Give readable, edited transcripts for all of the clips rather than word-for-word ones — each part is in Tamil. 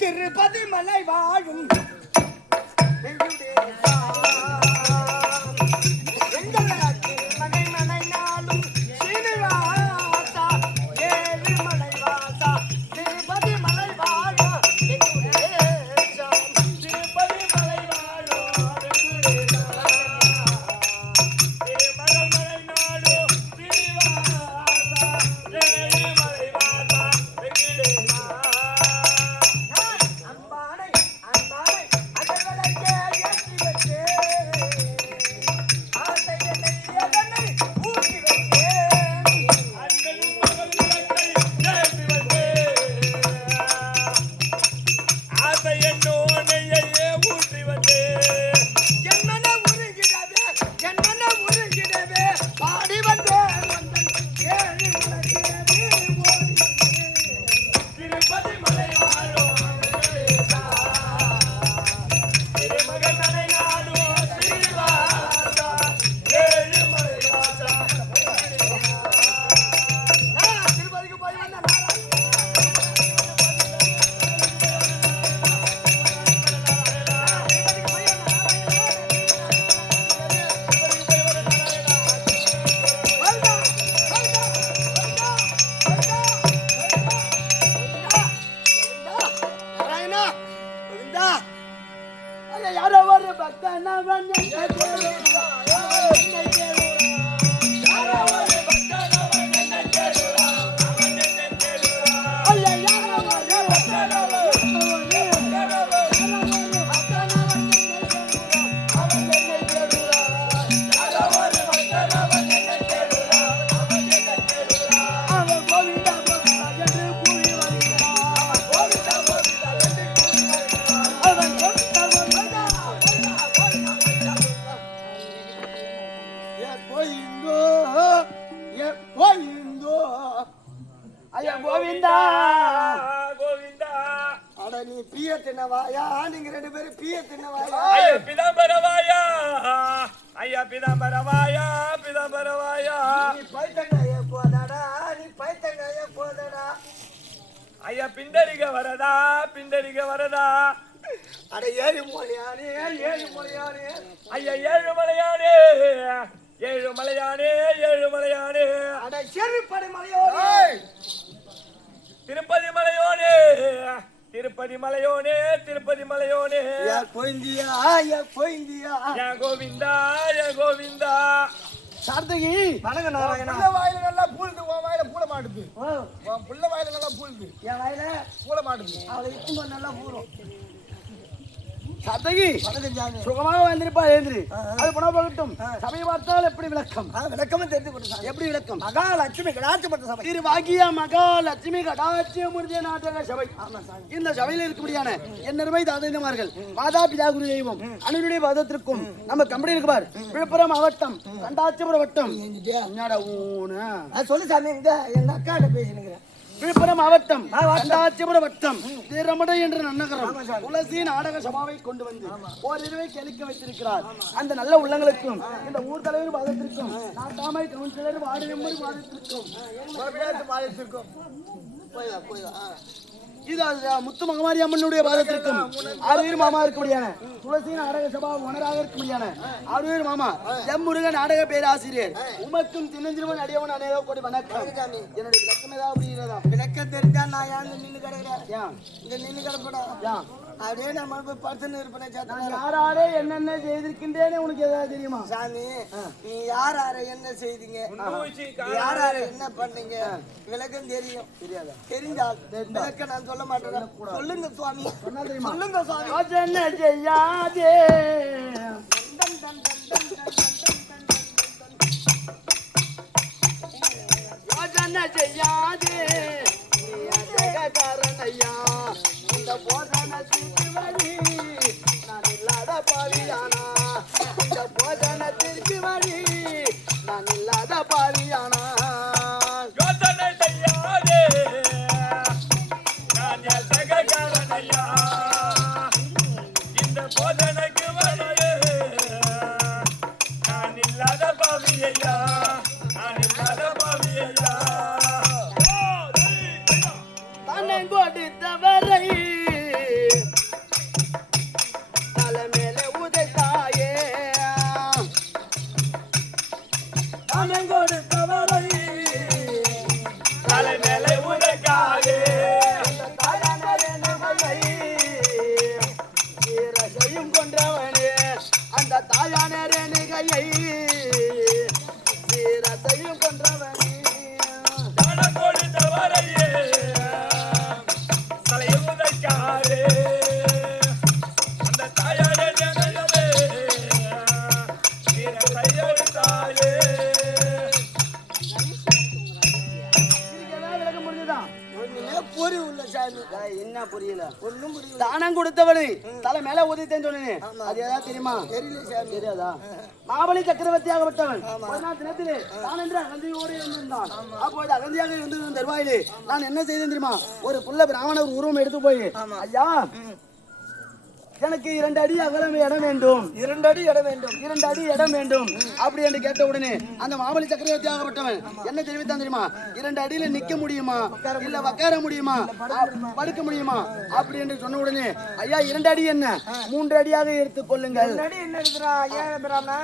திருப்பதி மலை வாழும் ஐயா பிண்டரிக வரதா பிண்டரிக வரதா அட ஏழு மலையானே ஐயா ஏழுமலையானே ஏழுமலையானே ஏழுமலையானே அட செருப்படை மலையோனே திருப்பதி மலையோனே திருப்பதி மலையோனே திருப்பதி மலையோனே யா கோவிந்தியா யா கோவிந்தா யா கோவிந்தா சார்த்தகி வணங்க நாராயணா புள்ள வாயில நல்லா பூளுது உன் வாயில பூள மாட்டுது உன் புள்ள வாயில நல்லா பூளுது என் வாயில பூள மாட்டுது அவளை இட்டுமா நல்லா பூரும் சார்த்தகி சுகமாக வந்திருப்பா எழுந்திரு அது பண போகட்டும் சபை பார்த்தால் எப்படி விளக்கம் விளக்கமும் தெரிந்து கொண்டு எப்படி விளக்கம் மகாலட்சுமி கடாட்சியப்பட்ட சபை திரு வாகியா மகாலட்சுமி கடாட்சியமுடைய நாட்டக சபை இந்த சபையில் இருக்கக்கூடியான என்னருமை தாதிமார்கள் மாதா பிதா குரு தெய்வம் அனுடைய பதத்திற்கும் நம்ம கம்பெனி இருக்குவார் விழுப்புரம் மாவட்டம் கண்டாச்சிபுரம் வட்டம் சொல்லு சாமி எங்க அக்காட்ட பேசினுக்கிறேன் விழுப்புரம் மாவட்டம் கண்டாச்சிபுரம் வட்டம் திரமடை என்ற நன்னகரம் துளசி நாடக சபாவை கொண்டு வந்து ஓரிரவை கெளிக்க வைத்திருக்கிறார். அந்த நல்ல உள்ளங்களுக்கும் இந்த ஊர் தலைவர் பாதத்திற்கும் நாட்டாமை கவுன்சிலர் வார்டு மெம்பர் பாதத்திற்கும் இது முத்து மகமாரி அம்மனுடைய பாதத்திற்கும் ஆறுவீர் மாமா இருக்கக்கூடியான துளசி நாடக சபா உணராக இருக்கக்கூடியான ஆறுவீர் மாமா எம் முருகன் நாடக பேராசிரியர் உமக்கும் சின்னஞ்சிறுவன் அடியவன் அநேக கோடி வணக்கம். என்னுடைய விளக்கம் ஏதாவது புரிகிறதா? விளக்கம் தெரிஞ்சா நான் ஏன் நின்று கிடக்கிறேன் இங்க நின்று கிடப்படா அதே நம்ம பர்சன் இருப்பேன். யாராரே என்னென்ன செய்திருக்கின்றேன்னு உனக்கு ஏதாவது தெரியுமா? சாமி நீ யாரார என்ன செய்தீங்க யாரார என்ன பண்ணீங்க விளக்கம் தெரியும் தெரிஞ்சால் விளக்க நான் சொல்ல மாட்டேன். சொல்லுங்க சுவாமி சொல்லுங்க சுவாமி. என்ன செய்யாதே யோஜனை செய்யாதே காரணையா இந்த போதனத்திற்கு வழி நான் இல்லாத பாவியானா இந்த போதனத்திற்கு வழி நான் இல்லாத பாவியானா யோசனை செய்யாதே நான் காரணையா இந்த போதனைக்கு வழி நான் இல்லாத பாவியா நான் இல்லாத பாவியா கொன்றவனே அந்த தாயான ரேணுகையை சீரத்தையும் கொன்றவனே தானம் கொடுத்தவரையே தலையை உதைக்காதே அந்த தாயாரே ஜெகமே வீர கையெழுத்தாயே விளக்கம் முடிஞ்சுதான் பொறி உள்ள சாமி என்ன புரியல ஒண்ணும் புரியல தானம் கொடுத்தவனே தலை மேல உதித்தேன்னு சொன்னேன் அது ஏதாவது தெரியுமா தெரியல சாமி தெரியாதா மாபலி சக்கரவர்த்தி ஆகப்பட்டவன் ஒரு நாள் தினத்திலே தான் என்று அகந்தியோடு இருந்திருந்தான் அப்போது அகந்தியாக இருந்திருந்த தருவாயிலே நான் என்ன செய்தேன் தெரியுமா ஒரு புள்ள பிராமணர் உருவம் எடுத்து போய் ஐயா எனக்கு 2 அடி அகலம் இடம் வேண்டும் 2 அடி இடம் வேண்டும் 2 அடி இடம் வேண்டும் அப்படி என்று கேட்ட உடனே அந்த மாபலி சக்கரவர்த்தி ஆகப்பட்டவன் என்ன தெரிவித்தான் தெரியுமா 2 அடியில நிக்க முடியுமா இல்ல உட்கார முடியுமா படுக்க முடியுமா அப்படி என்று சொன்ன உடனே ஐயா 2 அடி என்ன 3 அடியாக எடுத்துக் கொள்ளுங்கள் 2 அடி என்ன எடுத்துறா ஏன் பிராமணா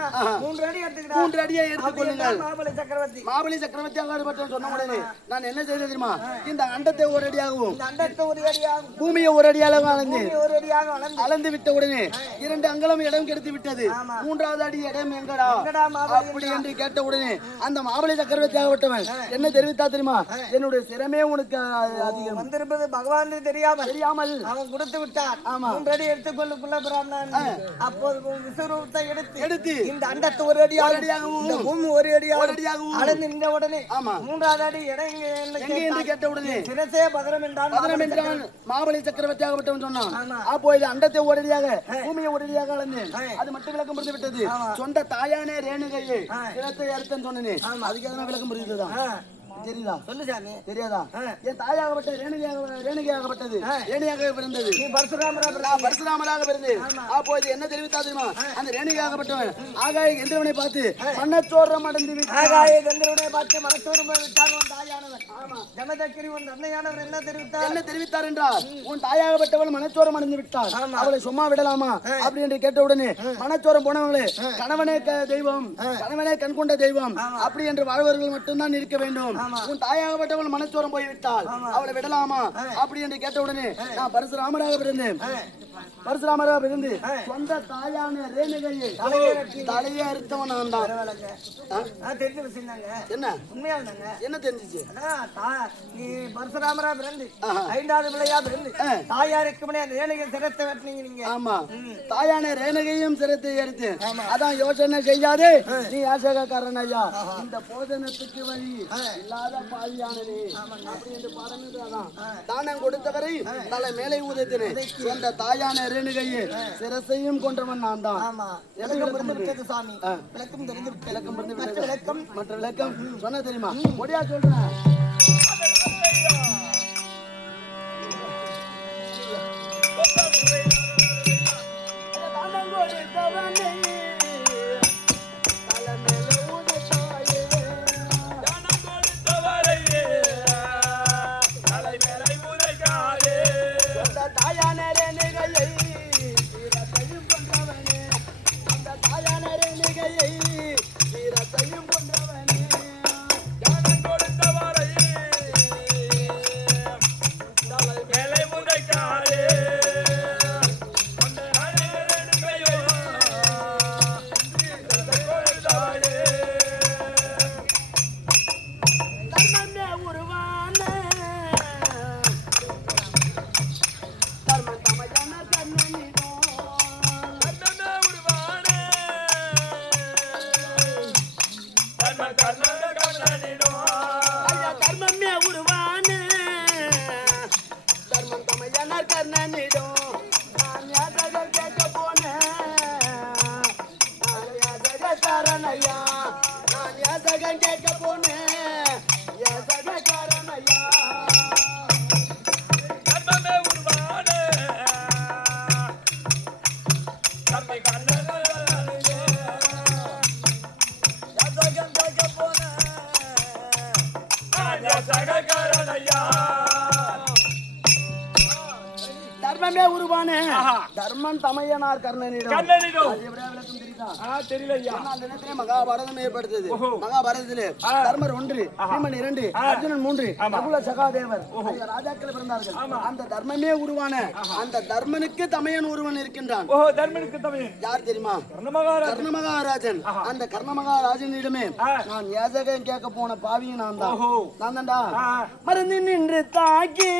3 அடி எடுத்துக்கடா 3 அடியை எடுத்துக் கொள்ளுங்கள் மாபலி சக்கரவர்த்தி மாபலி சக்கரவர்த்தி ஆகப்பட்டவன் சொன்ன உடனே நான் என்ன செய்தேன் தெரியுமா இந்த அண்டத்தை ஒரு அடியாகவும் இந்த அண்டத்தை ஒரு அடியாக பூமியை ஒரு அடியாக அளந்து ஒரு அடியாக அளந்து விட்ட உடனே 2 அங்குலம் இடம் கிடைத்து விட்டது 3வது அடி இடம் எங்கடா அப்படி என்று கேட்ட உடனே அந்த மாபலி சக்கரவர்த்தி ஆகப்பட்டவன் என்ன தெரிவித்தா தெரியுமா என்னுடைய சிரமே உனக்கு அதிகம் வந்திருப்பது பகவான் தெரியாமல் அவன் கொடுத்து விட்டான் ஆமா 3 அடி எடுத்துக்கொள்ளுக்குள்ள பிராமணன் அப்போது விஸ்வரூபத்தை எடுத்து இந்த அண்டத்தை ஒரு அடியாகவும் இந்த பூமி ஒரு அடியாகவும் அளந்து நின்ற உடனே ஆமா 3வது அடி இடம் எங்க என்று கேட்ட உடனே சிரசே பதரம் என்றான் மாபலி சக்கரவர்த்தி ஆகப்பட்டவன் சொன்னான் அப்போ இது அண்டத்தை ஒரு அடியாக பூமியை ஒரு அடியாக அளந்து அது மட்டும் விளக்கம் புரிந்து விட்டது சொந்த தாயானே ரேணுகையே சிரத்தை அறுத்தன்னு சொன்னேன் அதுக்கு எதனா விளக்கம் புரியுதுதான் தெரியுதா சொல்லு சாமி தெரியாதா என் தாயாகப்பட்ட ரேணுகையாகப்பட்டது ரேணியாக பிறந்தது நீ பரசுராமரா பரசுராமராக பிறந்து அப்போது என்ன தெரிவித்தா தெரியுமா அந்த ரேணுகையாகப்பட்டவன் ஆகாய கந்தரவனை பார்த்து மன்னச்சோரம் அடைந்து ஆகாய கந்தரவனை பார்த்து மனச்சோரம் விட்டான் உன் தாயானவன் ஆமா ஜமதக்கிரி உன் அன்னையானவர் என்ன தெரிவித்தார் என்றால் உன் தாயாகப்பட்டவள் மனச்சோரம் அடைந்து விட்டாள் அவளை சும்மா விடலாமா அப்படி என்று கேட்ட உடனே மனச்சோரம் போனவங்களே கணவனே தெய்வம் கணவனே கண்கொண்ட தெய்வம் அப்படி என்று வாழ்வர்கள் மட்டும்தான் இருக்க வேண்டும் உன் தாயாகப்பட்டவள் மனச்சோரம் போய்விட்டாள் அவளை விடலாமா அப்படி என்று கேட்ட உடனே நான் பரசுராமராக பிறந்து சொந்த தாயான ரேணுகையை தலையை அறுத்தவன் நான் தான் தெரிஞ்ச விஷயம் என்ன உண்மையா என்ன தெரிஞ்சிச்சு நீ பரசுராமரா பிறந்து 5வது பிள்ளையா பிறந்து தாயாருக்கு முன்னாடி ரேணுகை சிரத்தை வெட்டினீங்க நீங்க ஆமா தாயான ரேணுகையும் சிரத்தை எடுத்து அதான் யோசனை செய்யாதே நீ யாசகக்காரன் ஐயா இந்த போதனத்துக்கு வழி இல்லாத பாதியானதே அப்படி என்று பாடம்தான் தானம் கொடுத்தவரை தலை மேலே ஊதத்தினே சொந்த தாயான ரேணுகையே சிரசையும் கொன்றவன் நான் தான் சாமி விளக்கம் தெரிந்து விளக்கம் மற்ற விளக்கம் சொன்ன தெரியுமா ஒடியா சொல்றேன் தர்மமே தர்மனுக்கே உருவான ஆஹா. தர்மன் தமையனார் கர்ணனிடம் கர்ணனிடம். அது எப்படியா விளக்கம் தெரியுதா? தெரியல ஐயா. ஏன்னா அந்த நேரத்திலே மகாபாரதம் ஏற்படுத்தது. ஓஹோ. மகாபாரதத்திலே தர்மர் 1, பீமன் 2, அர்ஜுனன் 3, நகுல சகாதேவர் ஆகிய ராஜாக்கள் பிறந்தார்கள். அந்த தர்மமே உருவான அந்த தர்மனுக்கு தமையன் ஒருவன் இருக்கின்றான். ஓஹோ, தர்மனுக்கு தமையன் யார் தெரியுமா? கர்ணமகாராஜன். கர்ணமகாராஜன். அந்த கர்ணமகாராஜனிடமே நான் யாசகம் கேட்க போன பாவியும் நான் தான். ஓஹோ. நான் தான்டா மருந்து நின்று தாக்கி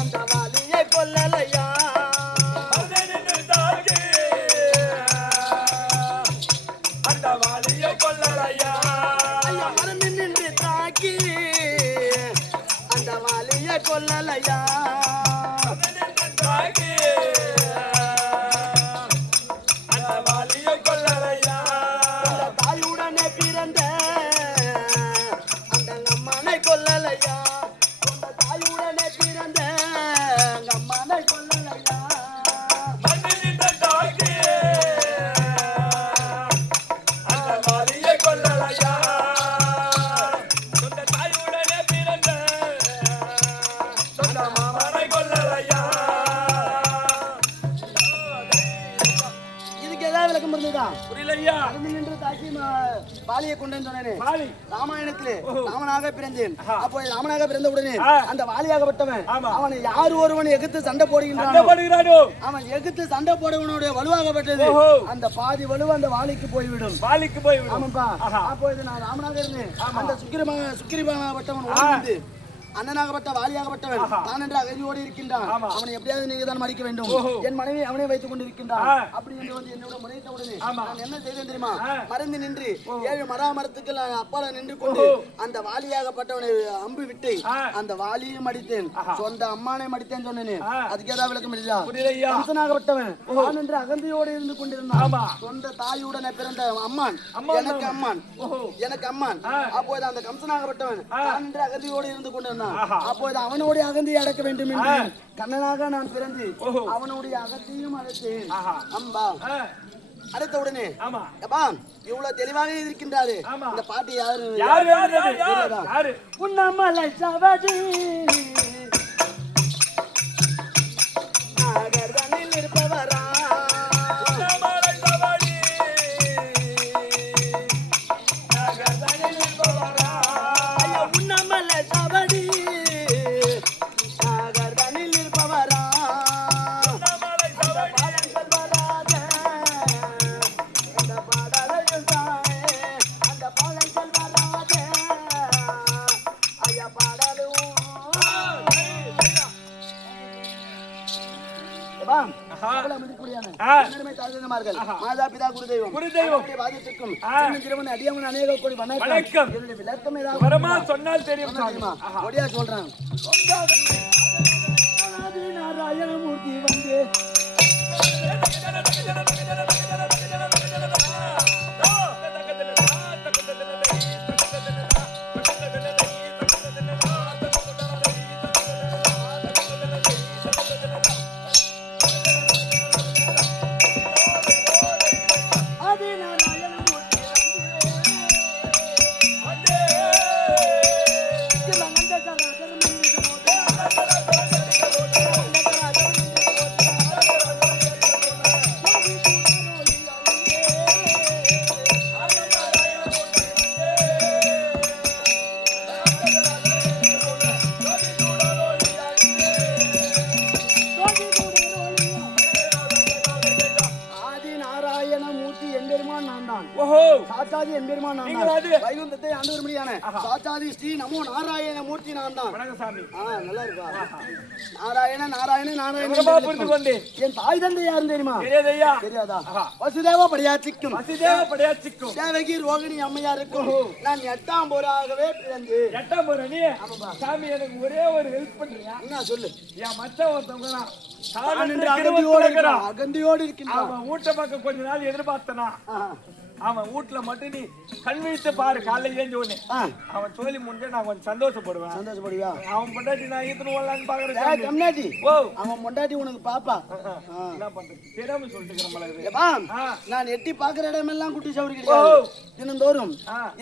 அந்த வாலியை கொல்லலையா அந்த வாலியை கொல்லலையா. ஐயா மருந்து நின்று தாக்கி அந்த வாலியை கொல்லலையா அந்த வாலியை கொல்லலையா. அந்த தாயுடனே பிறந்த அந்த அம்மனை கொல்லலையா அந்த தாயுடனே பிறந்த அம்மனை கொல்லலையா மண்ணினின்ற தாக்கி அந்த வாலியை கொல்லலையா. சொந்த தாயுடனே பிறந்த சொந்த மாமனை கொல்லலையா. இதுக்கு ஏதாவது விளக்கம் இருந்ததா? புரியலையா? மருந்து நின்று தாக்கி பாலியை கொண்டேன்னு சொன்னேனே. வாலி. ராமாயணத்திலே ராமனாக பிறந்தேன். அப்போ ராமனாக பிறந்த உடனே அந்த வாலியாகப்பட்டவன் ஆமா. அவனை யார் ஒருவன் எதிர்த்து சண்டை போடுகின்றானோ கஷ்டப்படுகிறானோ அவன் எதிர்த்து சண்டை போடுவனுடைய வலுவாகப்பட்டது ஓஹோ. அந்த பாதி வலு அந்த வாலிக்கு போய்விடும். வாலிக்கு போய் விடும். ஆமாப்பா. அப்போ நான் ராமனாக இருந்தேன். அந்த சுக்கிரமாகப்பட்டவன் ஓடி வந்து அண்ணனாகப்பட்ட வாலியாகப்பட்டவன் தான் என்ற அகதியோடு இருக்கின்றான். அவனை எப்படியாவது நீங்க தான் மடிக்க வேண்டும். என் மனைவி அவனே வைத்துக் கொண்டிருக்கின்றான். அப்படி என்று வந்து என்னோட முறைத்த உடனே நான் என்ன செய்தேன் தெரியுமா? மறந்து நின்று 7 மராமரத்துக்கு அப்பால நின்று கொண்டு அந்த வாலியாகப்பட்டவனை அம்பு விட்டு அந்த வாலியும் அடித்தேன். சொந்த அம்மானை மடித்தேன் சொன்னேனே. அதுக்கு ஏதாவது விளக்கம் இல்லையா? புரியலையா? கம்சனாகப்பட்டவன் தான் என்ற அகந்தியோடு இருந்து கொண்டிருந்தான். ஆமா. சொந்த தாயுடனே பிறந்த அம்மான் எனக்கு அம்மான் எனக்கு அம்மான். அப்போது அந்த கம்சனாகப்பட்டவன் தான் என்ற அகந்தியோடு இருந்து கொண்டிருந்தான். அப்போது அவனுடைய அகந்தியை அடக்க வேண்டும் என்று கண்ணனாக நான் பிறந்து அவனுடைய அகத்தையும் அடைத்தேன். அம்பா அடுத்த உடனே அப்பா இவ்வளவு தெளிவாக இருக்கின்றாரு. இந்த பாட்டு யாரு? உன்னமலை சவதி நாகர்தனில் இருப்பவரா உன்னமலை சவதி நாகர்தனில் இருப்பவரா. ஐயா உன்னமலை சவடி நாகர்தனில் இருப்பவரா உன்னமலை சவதி பாடல்கள் வராத அந்த பாடலையும் தானே அந்த பாடல்கள் வராத ஐயா பாடலும் மாதா பிதா குருதெய்வம் வாதத்திற்கும் சிறுவன் அடியவன் அநேக கோடி வணக்கம். என்னுடைய விளக்கம் ஏதாவது வரமா சொன்னால் தெரியும். ஒடியா சொல்றான். நாராயணமூர்த்தி வந்து ஆதி நாராயணமூர்த்தி வந்து சிவங்கண்ட சராசரம் ஆதி நாராயணமூர்த்தி எம்பெருமான் நான் தான். ஓஹோ. சாத்தாதி எம்பெருமான் நான் நீங்கள் அது? தான். வைகுந்தத்தை ஆண்டு வரும்படியான சாத்தாதி ஸ்ரீ நமோ நாராயணமூர்த்தி நான் தான். வணக்கம் சாமி. நல்லா இருக்கா? நாராயண நாராயண நாராயண வரமா புரிந்து கொண்டேன். என் தாய் தந்தை யாருன்னு தெரியுமா? தெரியாதையா? தெரியாதா? வசுதேவ படியாச்சிக்கும் வசுதேவ படையாச்சிக்கும் தேவகி ரோகிணி அம்மையாருக்கும் நான் 8ஆம் போராகவே பிறந்து. 8ஆம் போற நீ சாமி எனக்கு ஒரே ஒரு ஹெல்ப் பண்றியா? என்ன சொல்லு? என் மச்சான் ஒருத்தவங்க தான். நான் என்று அகந்தியோடு இருக்கின்றான். அவன் ஊட்ட பக்கம் கொஞ்ச நாள் எதிர்பார்த்தனா அவன் வீட்டுல மட்டும் நீ கண் விழித்து பாரு, காலையில ஏஞ்ச உடனே அவன் சொல்லி முடிஞ்ச நான் கொஞ்சம் சந்தோஷப்படுவேன். சந்தோஷப்படுவியா? அவன் பொண்டாட்டி நான் ஈத்துன்னு வரலான்னு பாக்குறேன். கம்னாட்டி ஓ அவன் பொண்டாட்டி உனக்கு பாப்பா. என்ன பண்றது தெரியாம சொல்லிட்டு நான் எட்டி பாக்குற இடமெல்லாம் குட்டி சவுரி கிடையாது. தினந்தோறும்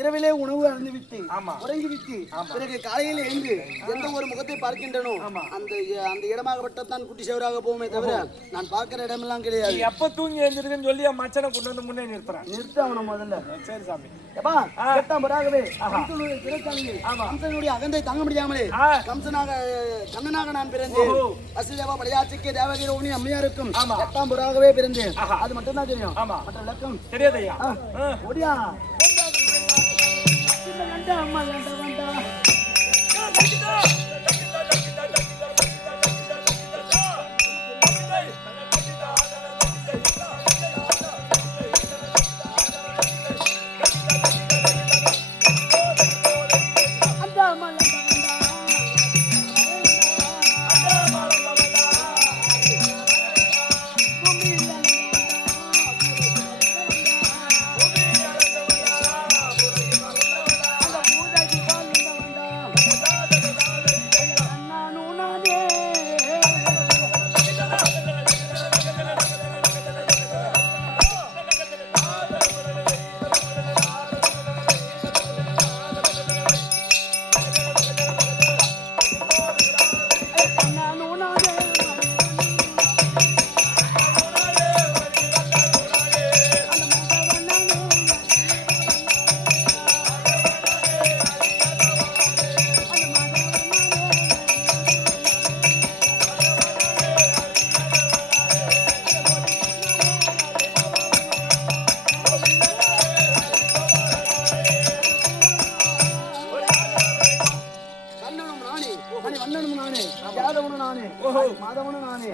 இரவிலே உணவு அருந்து விட்டு உறங்கி விட்டு பிறகு காலையில் எழுந்து எந்த ஒரு முகத்தை பார்க்கின்றனோ அந்த அந்த இடமாகப்பட்டதான் குட்டி சவராக போகுமே தவிர நான் பார்க்கிற இடமெல்லாம் கிடையாது. எப்ப தூங்கி எழுந்திருக்குன்னு சொல்லி என் மச்சனை கொண்டு வந்து முன்னே நிறுத்துறேன். நிறுத்த அவனை முதல்ல. சரி சாமி. கம்சனுடைய அகந்தை தாங்க முடியாமலே கண்ணனாக நான் பிறந்தேன். வசுதேவ படையாட்சிக்கு தேவகிரோனி அம்மையாருக்கும் 8ஆம் புறாகவே பிறந்தேன். அது மட்டும் தான் தெரியும். மற்ற விளக்கம் தெரியாதையா? ஓடியா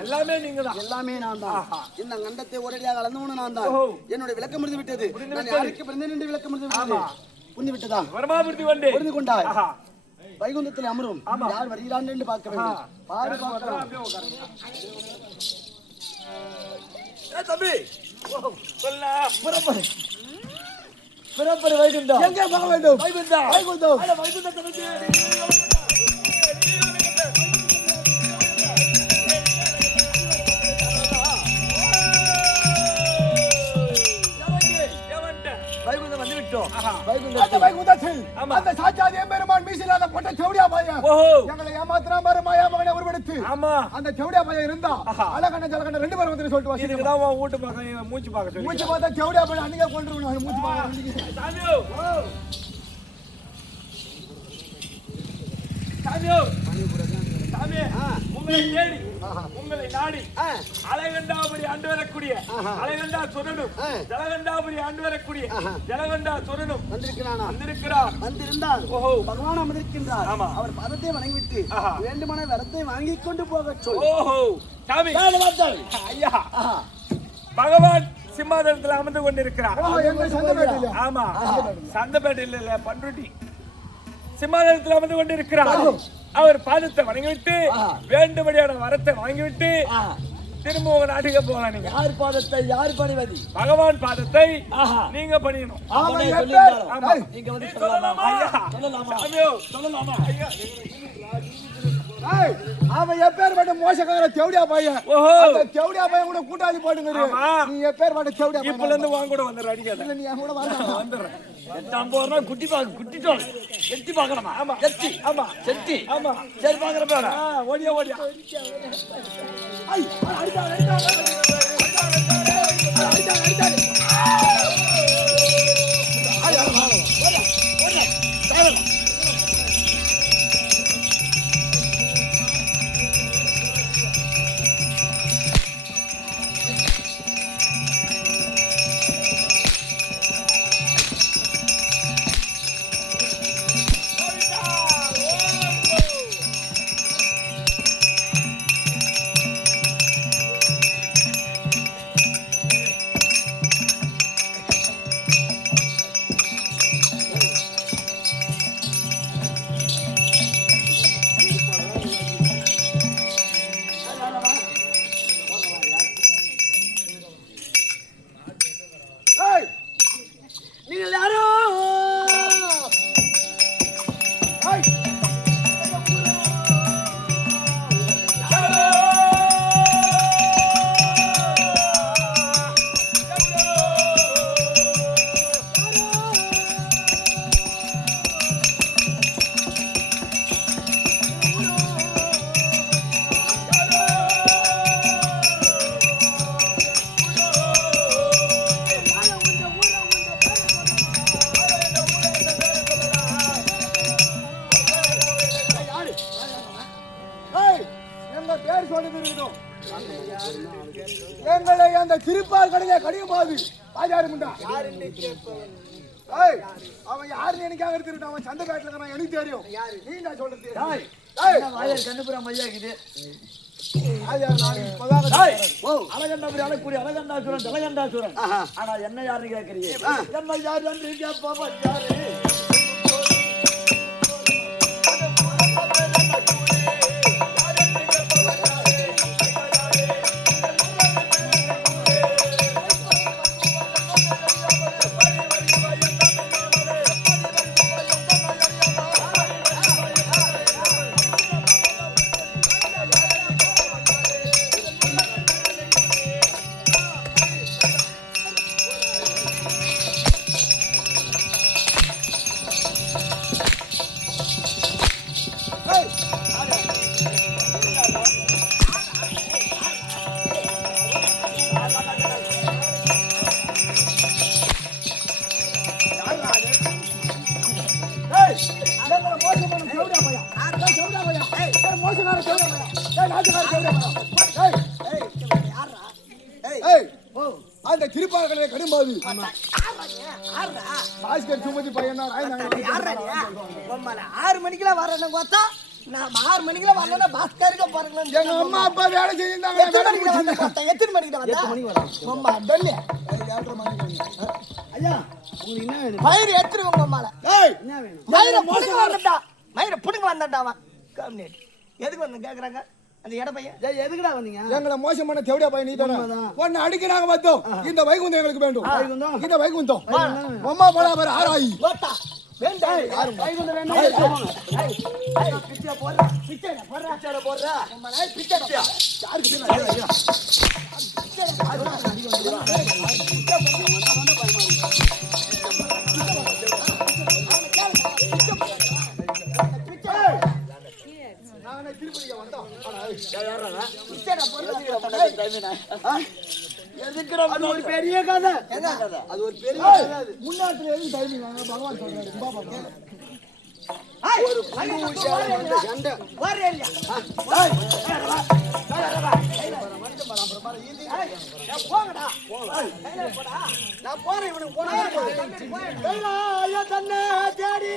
எல்லாமே நீங்க தான். எல்லாமே நான் தான். இந்த கண்டத்தை ஒரேடியாக அளந்தவனும் நான் தான். என்னுடைய விளக்கம் முடிந்து விட்டது. நான் யாருக்கு பிறந்தேன் என்று விளக்கம் முடிந்து விட்டது. புரிந்து விட்டதா? வரமாபுரிந்து கொண்டே புரிந்து கொண்டாய். வைகுந்தத்தில் அமரும் யார் வருகிறான் என்று பார்க்க வேண்டும். பாரு பார்க்கலாம். தம்பி சொல்லா புறப்படு. புறப்படு வைகுந்தம். எங்கே போக வேண்டும்? வைகுந்தம். வைகுந்தம். அட வைகுந்தத்தை வந்து அந்த சாட்சாதி எம்பெருமான் மீசிலாத போட்ட செவடியா பையன் எங்களை ஏமாத்துறா பாரு மாயா மகனை உருவெடுத்து அந்த செவடியா பையன் இருந்தா அழகண்ண ஜலகண்ண 2 பேரும் வந்து சொல்லிட்டு வாசி இதுக்கு தான் உன் வீட்டு பக்கம் மூச்சு பார்க்க சொல்லி மூச்சு பார்த்தா செவடியா பையன் அன்னைக்கு கொண்டுருவாங்க மூச்சு பார்க்க சாமியோ சாமியோ சாமி உங்களை தேடி உங்களை நாடி அலைகண்டாபுரி ஆண்டு வரக்கூடிய அலைகண்டா சுரனும் ஜலகண்டாபுரி ஆண்டு வரக்கூடிய ஜலகண்டா சுரனும் வந்திருக்கிறார் வந்திருந்தால் பகவான் அமர்ந்திருக்கின்றார். அவர் பதத்தை வணங்கிவிட்டு வேண்டுமான வரத்தை வாங்கி கொண்டு போக சொல். ஓஹோ சாமி ஐயா பகவான் சிம்மாதனத்தில் அமர்ந்து கொண்டிருக்கிறார். ஆமா சந்தபேட்டில் இல்ல பண்ருட்டி சிம்மாதனத்தில் அமர்ந்து கொண்டிருக்கிறார். அவர் பாதத்தை வணங்கிவிட்டு வேண்டுபடியான வரத்தை வாங்கிவிட்டு திரும்ப உங்க நாட்டுக்கு போகலாம். நீங்க யார் பாதத்தை யார் பணிவது? பகவான் பாதத்தை நீங்க பணியணும். நீங்க வந்து சொல்லலாமா? சொல்லலாமா? அவன் எப்பேற்பட்ட மோசக்கார செவடியா பையன். செவடியா பையன் கூட கூட்டாளி போட்டுங்க. நீ எப்பேற்பட்ட செவடியா பையன். இப்பல இருந்து வாங்க கூட வந்து அடிக்காத. நீ கூட வந்துடுறேன். எட்டாம் போறனா குட்டி பாக்க குட்டிட்டோம். எட்டி பார்க்கணுமா? ஆமா எட்டி. ஆமா செட்டி. ஆமா சரி பாக்குற பேர. ஓடியா ஓடியா. ஐ அடிடா அடிடா. அடிடா அடிடா. ஐ ஓடியா ஓடியா. சாவல. எங்களை அந்த திருப்பார் கடையில கடியும் போது பாஜாரு முண்டா ஏய் அவன் யாருன்னு எனக்கு இருக்கட்டும் அவன் சந்தை காட்டுல இருக்கிறான் எனக்கு தெரியும் நீ நான் சொல்றது வாயார் கண்ணுபுரா மையா இருக்குது அழகண்டாபுரி அழக்கூடிய அழகண்டாசுரன் அழகண்டாசுரன் ஆனா என்ன யாருன்னு கேட்கறீங்க என்ன யாரு என்று கேட்பாமா யாரு அந்த திருப்பார்களை கடும்போது பாஸ்கர் சுமதி பையன் 6 மணிக்கெல்லாம் வரணும் பார்த்தா நான் 6 மணிக்கெல்லாம் வரலன்னா பாஸ்கருக்கு பாருங்களேன். எங்க அம்மா அப்பா வேலை செய்யுந்தாங்க. எத்தனை மணிக்கு வந்தா அம்மா டல்லு ஐயா உங்களுக்கு என்ன வேணும்? மயிர் ஏத்துருங்க அம்மால. என்ன வேணும்? மயிரை புடுங்க வந்தடா. மயிரை புடுங்க வந்தடா அவன். கம்னேட். எதுக்கு வந்து கேக்குறாங்க? அந்த எட பையன். எதுக்குடா வந்தீங்க? எங்களை மோசம் பண்ண தேவடியா பையன் நீ தானே. உன்னை அடிக்கிறாங்க வந்தோம். இந்த வைகுந்தம் எங்களுக்கு வேண்டும். இந்த வைகுந்தம். அம்மா போடா பாரு ஆராயி. ஓட்டா. வேண்டாம். வைகுந்தம் வேண்டாம். பிச்சை போடுறா. பிச்சை போடுறா. அம்மா பிச்சை யாருக்கு தெரியும்? ஐயா. அது ஒரு பெரிய கதை. அது ஒரு பெரிய கதை. முன்னாடி எதுவும் டைமிங் பகவான் சொல்றாரு. ஒரு சண்டை போங்கடா. நான் போறேன் இவனுக்கு போனா தன்னை தேடி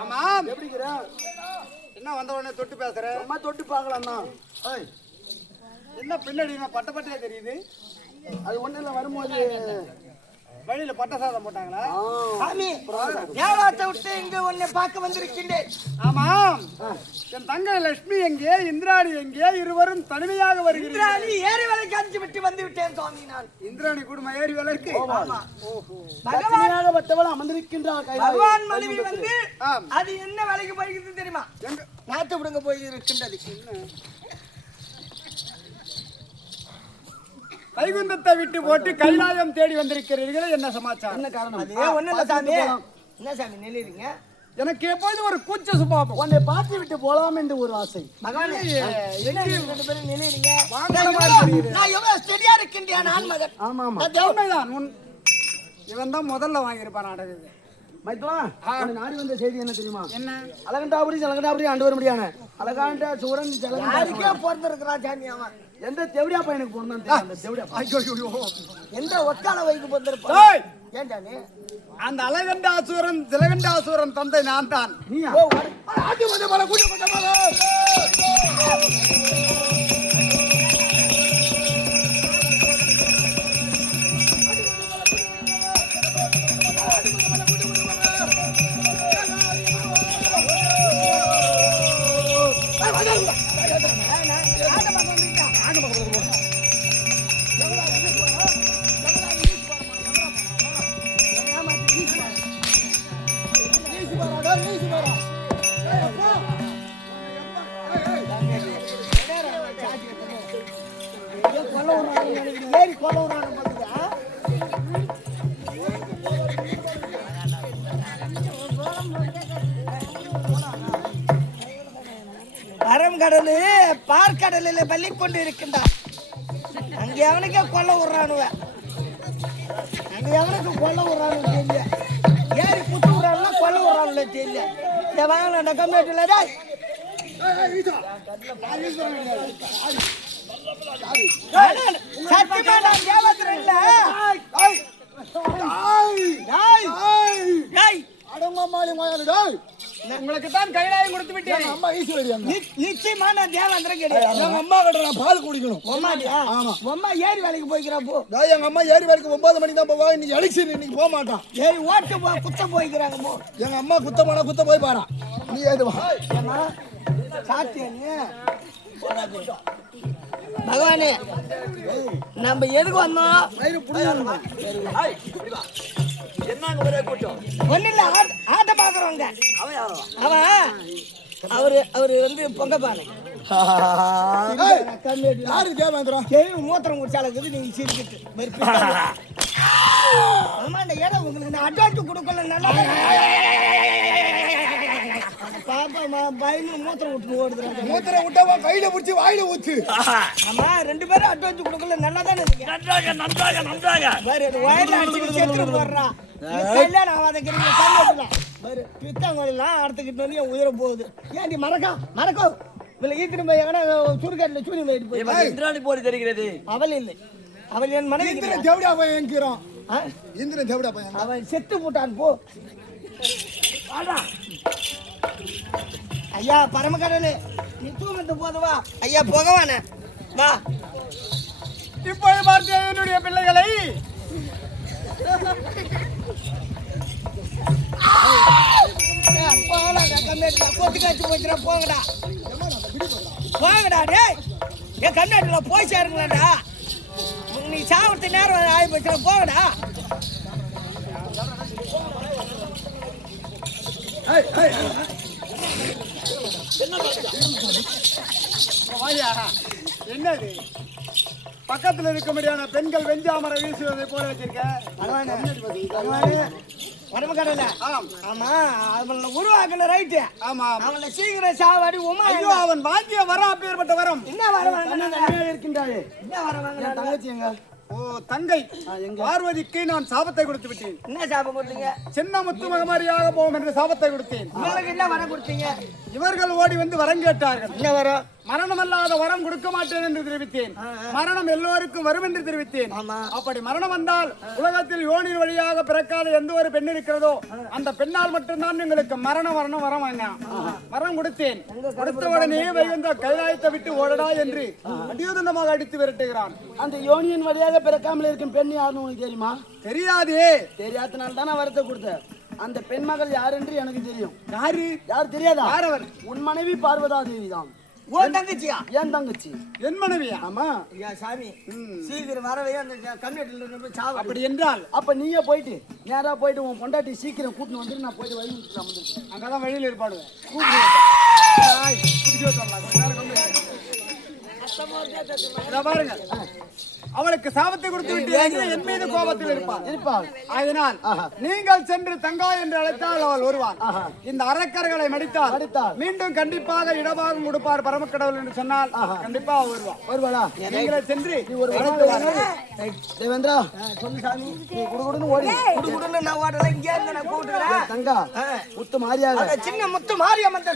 ஆமாம். எப்படிங்கிற என்ன வந்த உடனே தொட்டு பேசுற? அம்மா தொட்டு பார்க்கலாம் தான். என்ன பின்னாடி பட்ட பட்டையா தெரியுது? அது ஒண்ணு இல்ல வரும்போது வழியில பட்ட சாதம் போட்டாங்களா? சாமி ஏவாத்தை விட்டு இங்க உன்னை பார்க்க வந்திருக்கின்றேன். ஆமாம். என் தங்கை லட்சுமி எங்கே, இந்திராணி எங்கே? இருவரும் தனிமையாக வருகிறீர்கள். இந்திராணி ஏறி வேலைக்கு அஞ்சு விட்டு வந்து விட்டேன் சுவாமி. நான் இந்திராணி குடும்பம் ஏறி வேலைக்கு பகவான் அமர்ந்திருக்கின்றார். பகவான் மனைவி வந்து அது என்ன வேலைக்கு போய்கிறது தெரியுமா? நாட்டு விடுங்க போய் இருக்கின்றது. வைகுந்தத்தை விட்டு போட்டு கைலாயம் தேடி வந்திருக்கிறீர்கள். என்ன சமாச்சாரம்? என்ன காரணம்? அது ஒண்ணு இல்ல சாமி. என்ன சாமி நிலையிறீங்க? எனக்கு எப்போதும் ஒரு கூச்ச சுபாவம். உன்னை பார்த்து விட்டு போலாம் என்று ஒரு ஆசை. பகவானே என்ன ரெண்டு பேரும் நிலையிறீங்க? வாங்கலாம். நான் எவ்வளவு ஸ்டெடியா இருக்கின்றேன் நான் மகன். ஆமா ஆமா. உண்மைதான். இவன் தான் முதல்ல வாங்கியிருப்பான் நாடகம். மைத்தான் நாடி வந்த செய்தி என்ன தெரியுமா? என்ன? அழகண்டாபுரி ஆண்டு வர முடியாது. அழகாண்ட சூரன் யாருக்கே பிறந்திருக்கிறான் சாமி அவன். எந்த தேவடியா பையனுக்கு பிறந்தான்? எந்த ஒக்கால வைக்கு பிறந்திருப்பான்? ஏன் சாமி? அந்த அழகண்டாசூரன் திலகண்டாசூரன் தந்தை நான் தான். நீயா? ஏறி கொள்ள கடலு பார்க்கடலில் பள்ளி கொண்டு இருக்கின்றான். அங்க எவனுக்கு கொல்ல விடுறானுவ, அங்க எவனுக்கு கொல்ல விடுறானு தெரியல. ஏறி குத்து விடுறானுல கொல்ல விடுறானுல தெரியல. வாங்கல கம்மியாட்டுல சத்தியமா நான் தேவத்திரம் இல்ல. உங்களுக்கு தான் கைலாயம் கொடுத்து விட்டேன். அம்மா ஈஸ்வரி நிச்சயமா நான் தேவந்திரம் கிடையாது. எங்க அம்மா கிட்ட நான் பால் குடிக்கணும். அம்மா ஏரி வேலைக்கு போய்க்கிறா போ. எங்க அம்மா ஏரி வேலைக்கு 9 மணிக்கு தான் போவா. இன்னைக்கு எலெக்ஷன், இன்னைக்கு போக மாட்டான். ஏரி ஓட்டு குத்த போய்க்கிறாங்க போ. எங்க அம்மா குத்த போனா குத்த போய் பாரா. நீ ஏது வா சாத்தியா நீ பகவானே, நம்ம எதுக்கு வந்தோம்? என்னங்க ஒரே கூட்டம்? ஒண்ணு இல்ல, ஆட்ட பாக்குறவங்க. அவரு வந்து பொங்க பானை யாரு தேவேந்திரம் மூத்திரம் குடிச்சாலும் நீங்க சிரிக்கிட்டு ஆமா. இந்த இடம் உங்களுக்கு நான் அட்வான்ஸ் கொடுக்கல. நல்லா பாப்பா பயந்து மூத்திரம் விட்டு ஓடுதுறாங்க. மூத்திரம் விட்டா கையில பிடிச்சி வாயில ஊத்து. ஆமா, 2 பேரும் அட்வான்ஸ் கொடுக்கல. நல்லா தானே இருக்கீங்க. நன்றாக வேற வயல்ல அடிச்சு செத்துட்டு போடுறான். கல்யாணம் ஆகாத கிரீங்க கண்ணு வேற பித்தாங்கலாம் அறுத்துக்கிட்டு வந்து என் உயிரை போகுது. ஏன்டி மறக்கோ இவளை ஈத்துட்டு போய் எங்கன்னா சுருக்காட்டில் சூனி போயிட்டு போய் இந்திராணி போரி தெரிகிறது. அவள் இல்லை, அவள் என் மனைவி. இந்திரன் தேவடியா போய் என்கிறோம். இந்திரன் தேவடியா போய் அவன் செத்து போட்டான் போ. ஐயா பரமக்கடலே, நீ தூங்கிட்டு போதுவா. ஐயா போகவானே வா. இப்போது பார்த்தேன் என்னுடைய பிள்ளைகளை. கொட்டு காய்ச்சி போச்சுடா. போங்கடா போங்கடா. டேய் என் கண்ணாடில போய் சேருங்களாடா. நீ சாப்பிட்டு நேரம் ஆகி போச்சுடா. போங்கடா. என்னது பக்கத்துல இருக்க முடியாத பெண்கள் வெஞ்சாமரை வீசுவதை போல வச்சிருக்க? கடல ஆமா, அவனை உருவாக்கல ரைட்டு. ஆமா, அவனை சீக்கிரம் சாவாடி. உமா அவன் வாங்கிய வரம் அப்பேற்பட்ட வரம். என்ன வர வாங்க இருக்கின்றாயே. என்ன வர வாங்க? தங்கச்சி எங்க? ஓ தங்கை பார்வதிக்கு நான் சாபத்தை கொடுத்து விட்டேன். என்ன சாபம் கொடுத்தீங்க? சின்ன முத்து மகமாரியாக போகும் என்று சாபத்தை கொடுத்தேன். உங்களுக்கு என்ன வரம் கொடுத்தீங்க? இவர்கள் ஓடி வந்து வரம் கேட்டார்கள். என்ன வரம்? மரணமல்லாத வரம் கொடுக்க மாட்டேன் என்று தெரிவித்தேன். மரணம் எல்லோருக்கும் வரும் என்று தெரிவித்தேன். அப்படி மரணம் வந்தால் உலகத்தில் யோனின் வழியாக பிறக்காத எந்த ஒரு பெண் இருக்கிறதோ அந்த பெண்ணால் மட்டும்தான் எங்களுக்கு மரணம் வரம் வரம் கொடுத்தேன். கொடுத்த உடனே வைகுந்த கைலாயத்தை விட்டு ஓடடா என்று அடியோதனமாக அடித்து விரட்டுகிறான். அந்த யோனியின் வழியாக பிறக்காமல் இருக்கும் பெண் யாருன்னு உனக்கு தெரியுமா? தெரியாதே. தெரியாதனால தான் நான் வரத்தை கொடுத்தேன். அந்த பெண் மகள் யார் என்று எனக்கு தெரியும். யாரு தெரியாதா? யாரவர்? உன் மனைவி பார்வதா தேவி தான். உன் தங்கச்சியா? என் தங்கச்சி. என் மனைவியா? ஆமா. ஐயா சாமி, சீக்கிரம் வரவே அந்த கம்யூனிட்டில போய் சாவு. அப்படி என்றால் அப்ப நீயே போயிட்டு நேரா போயிட்டு உன் பொண்டாட்டி சீக்கிரம் கூட்டின்னு வந்து நான் போயிட்டு வழி வந்துருக்கேன். அங்கதான் வழியில் இருப்பாடு. பாருங்க, அவளுக்கு சாபத்தை கொடுத்து விட்டு என் மீது கோபத்தில் இருப்பாள். அதனால் நீங்கள் சென்று தங்கா என்று அழைத்தால் அவள் வருவாள். இந்த அரக்கர்களை மடித்தால் மீண்டும் கண்டிப்பாக இடபாகம் கொடுப்பார் பரமக்கடவுள் என்று சொன்னால் கண்டிப்பா வருவாளா? நீங்களே சென்று தேவேந்திரா சொல்லு சாமி. நீ குடுகுடுன்னு ஓடி குடுகுடுன்னு நான் ஓடல. இங்கே இருந்து நான் கூட்டுறேன். தங்கா முத்து மாரியாக சின்ன முத்து மாரியம்மன்